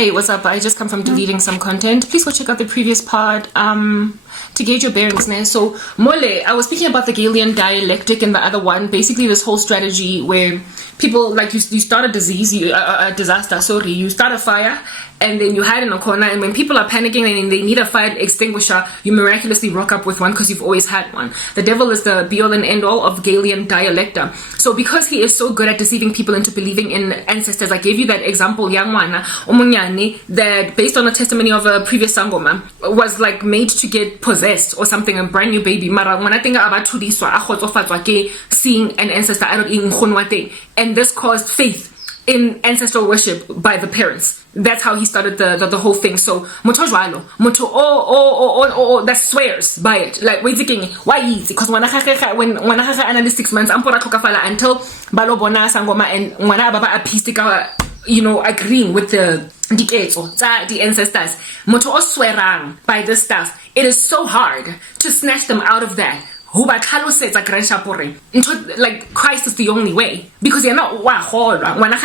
Hey, what's up? I just come from deleting some content. Please go check out the previous part to gauge your bearings. So, Mole, I was speaking about the Galilean dialectic and the other one. Basically, this whole strategy where people, like, you start a disease, a disaster, sorry, you start a fire, and then you hide in a corner, and when people are panicking and they need a fire extinguisher, you miraculously rock up with one because you've always had one. The devil is the be-all and end-all of Galilean dialecta. So because he is so good at deceiving people into believing in ancestors, I gave you that example, Yangwana, Omunyani, that based on a testimony of a previous Sangoma, was like made to get possessed or something, a brand new baby. Mara, when I think about seeing an ancestor, I don't even, and this caused faith in ancestral worship by the parents. That's how he started the whole thing. So mucho jwalo, mucho that swears by it. Like wait thinking, why easy? Because when I analyze 6 months, I'm until balobona sangoma and when baba apistika, agreeing with the ancestors. Mucho swearang by this stuff. It is so hard to snatch them out of that. Like Christ is the only way, because you're not when I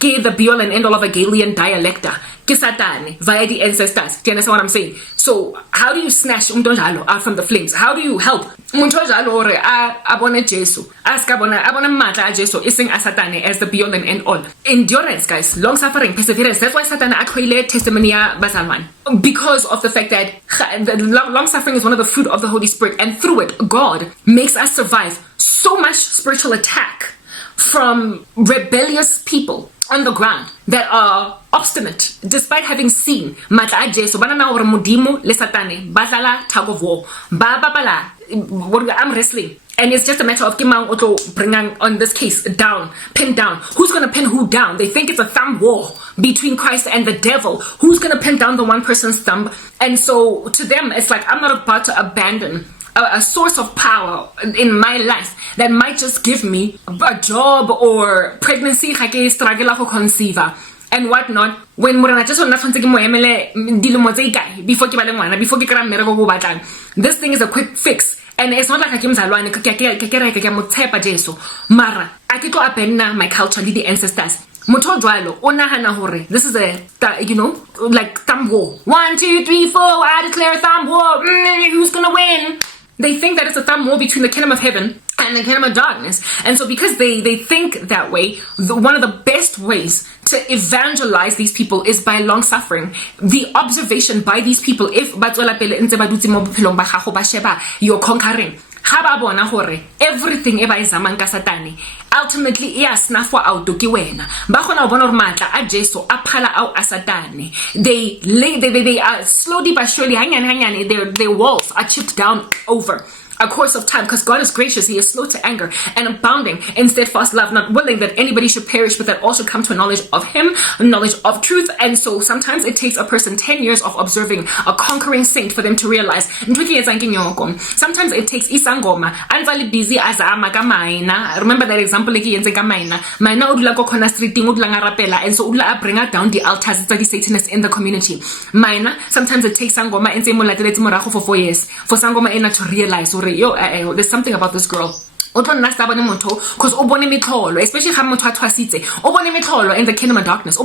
gave the be all and end all of a Galilean dialecta via the ancestors. Do you understand what I'm saying? So how do you snatch out from the flames? How do you help? Abone Jesu. Ask abone matla Jesu ising asatane as the be all and end all. Endurance, guys, long suffering, perseverance. That's why Satan acquire testimony basalman. Because of the fact that the long suffering is one of the fruit of the Holy Spirit, and through it, God makes us survive so much spiritual attack from rebellious people on the ground that are obstinate, despite having seen matla Jesu banana or mudimo le satane bazala tug of war babala. I'm wrestling. And it's just a matter of Kimang Oto bringing on this case down, pinned down. Who's going to pin who down? They think it's a thumb war between Christ and the devil. Who's going to pin down the one person's thumb? And so to them, it's like, I'm not about to abandon a source of power in my life that might just give me a job or pregnancy, struggle to conceive and whatnot. When just before this thing is a quick fix. And it's not like I Mara, I can go up and my culture, the ancestors. This is a, like thumb war. 1, 2, 3, 4, I declare thumb war. Who's gonna win? They think that it's a thumb war between the kingdom of heaven and the kingdom of darkness. And so because they think that way, one of the best ways to evangelize these people is by long suffering. The observation by these people, if you're conquering, everything ultimately they are slowly but surely their walls are chipped down over a course of time, because God is gracious. He is slow to anger and abounding in steadfast love, not willing that anybody should perish, but that all should come to a knowledge of Him, a knowledge of truth. And so sometimes it takes a person 10 years of observing a conquering saint for them to realize. Sometimes it takes isangoma anzali busy as remember that example and so bring down the altars that the Satanists in the community. Sometimes it takes sangoma and for 4 years for sangoma to realize there's something about this girl. Because especially in the kingdom of darkness.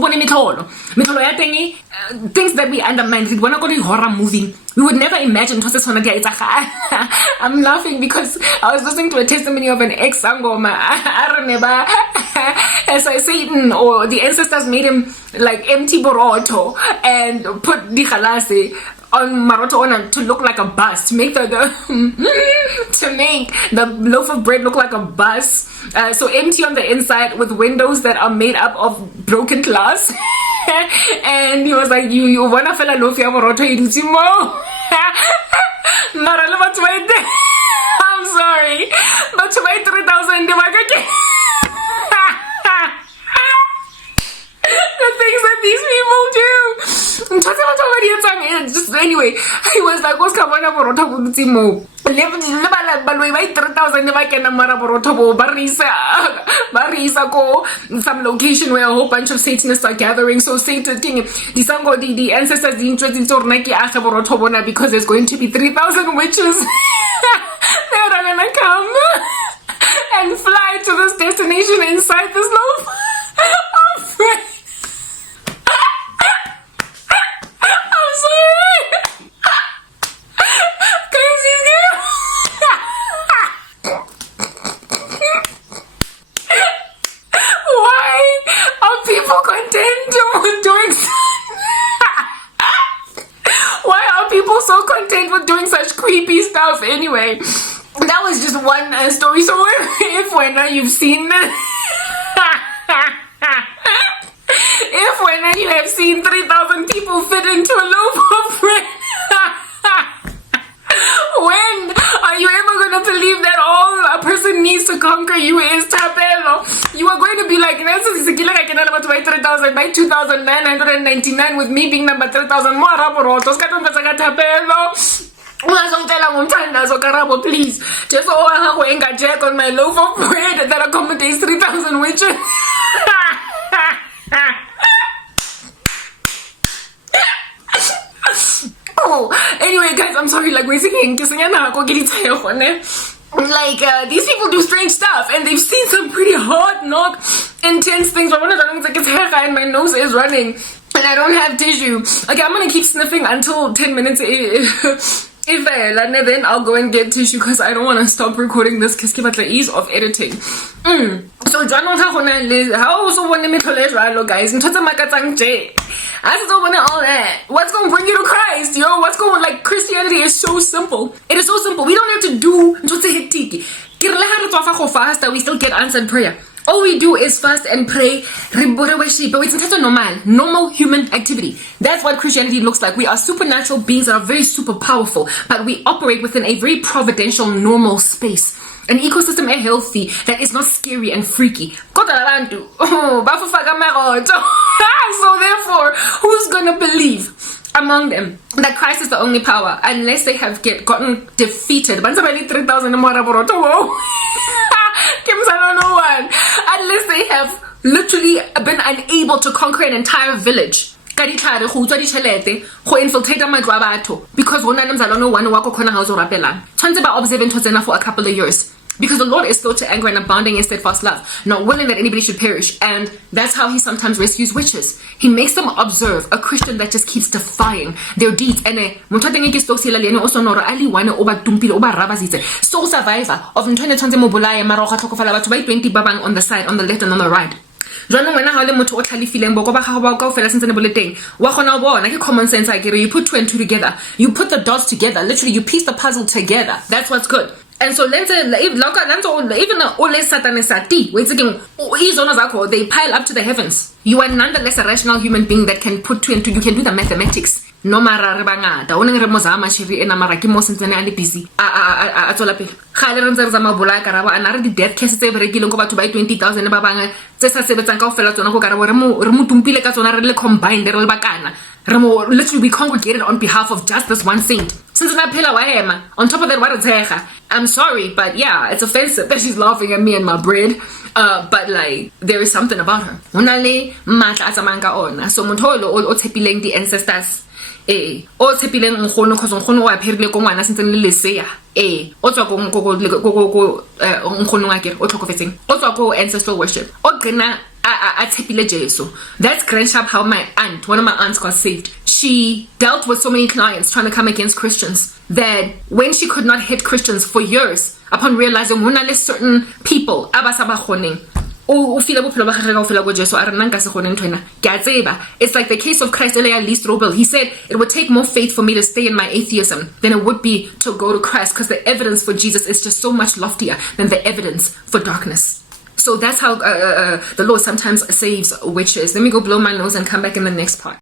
Things that we undermine. We're not going to horror movie. We would never imagine. I'm laughing because I was listening to a testimony of an ex-sangoma. I remember as Satan or the ancestors made him like empty boroto and put the halase on Marotona to look like a bus, to make the loaf of bread look like a bus. So empty on the inside with windows that are made up of broken glass. And he was like, you wanna feel a loaf ya Maroto idusimo? I'm sorry, but to my 3,000 the things that these people do. Anyway, he was like, what's coming up? Some location where a whole bunch of Satanists are gathering. So Satan, the ancestors because there's going to be 3,000 witches that are gonna come and fly to this destination inside this loaf of bread. stuff. Anyway, that was just one story. So if when you've seen if when you have seen 3,000 people fit into a loaf of bread, when are you ever going to believe that all a person needs to conquer you is tapelo? You are going to be like, by 3,000, by 2,999, with me being number 3,000 more. Please, just jack on my loaf of bread that accommodates 3,000 witches. Oh, anyway, guys, I'm sorry. Like, these people do strange stuff, and they've seen some pretty hard, intense things. But one of them is like, it's hair and my nose is running, and I don't have tissue. Okay, I'm gonna keep sniffing until 10 minutes. If then I'll go and get tissue because I don't want to stop recording this because give it the ease of editing. So how also want to guys and I still want all that. What's going to bring you to Christ, yo? What's going like Christianity is so simple. It is so simple. We don't have to do fast, we still get answered prayer. All we do is fast and pray, but it's normal human activity. That's what Christianity looks like. We are supernatural beings that are very super powerful, but we operate within a very providential, normal space. An ecosystem is healthy that is not scary and freaky. So therefore, who's gonna believe among them that Christ is the only power unless they have gotten defeated? 3,000 unless they have literally been unable to conquer an entire village. Because for a couple of years. Because the Lord is slow to anger and abounding in steadfast love, not willing that anybody should perish. And that's how he sometimes rescues witches. He makes them observe a Christian that just keeps defying their deeds. And soul survivor of 2020 on the side, on the left and on the right. Common sense, you put two and two together, you put the dots together, literally you piece the puzzle together. That's what's good. And so even they pile up to the heavens. You are nonetheless a rational human being that can put two and two. You can do the mathematics. No mara re bangata o neng re mo zama shiri ena mara ke mo sentsene a le busy a tsola pele ga le re ntse re zama bola ka raba ana re di death cases tse berekileng go batho ba 20,000 ba banga tse sa sebetsang ka ofela tsona go ka re mo tumpile ka tsona re le combined re le bakana re mo literally we congregated on behalf of just this one saint. Since na phela wa hema on top of that what I'm sorry, but yeah, it's offensive that she's laughing at me and my bread. But like there is something about her. Onale matla atsamanga ona. So motholo o tshepileng di ancestors. O tshepileng nkgono cause nkgono wa pherile ko ngwana sentse le lesea. O tswa go nkgono wa kere o tlhokofetseng. O tswa go ancestral worship. O gena a tshepile Jesu. That's grand sharp how my aunt, one of my aunts got saved. She dealt with so many clients trying to come against Christians that when she could not hit Christians for years, upon realizing when I list certain people, it's like the case of Christ. He said it would take more faith for me to stay in my atheism than it would be to go to Christ, because the evidence for Jesus is just so much loftier than the evidence for darkness. So that's how the Lord sometimes saves witches. Let me go blow my nose and come back in the next part.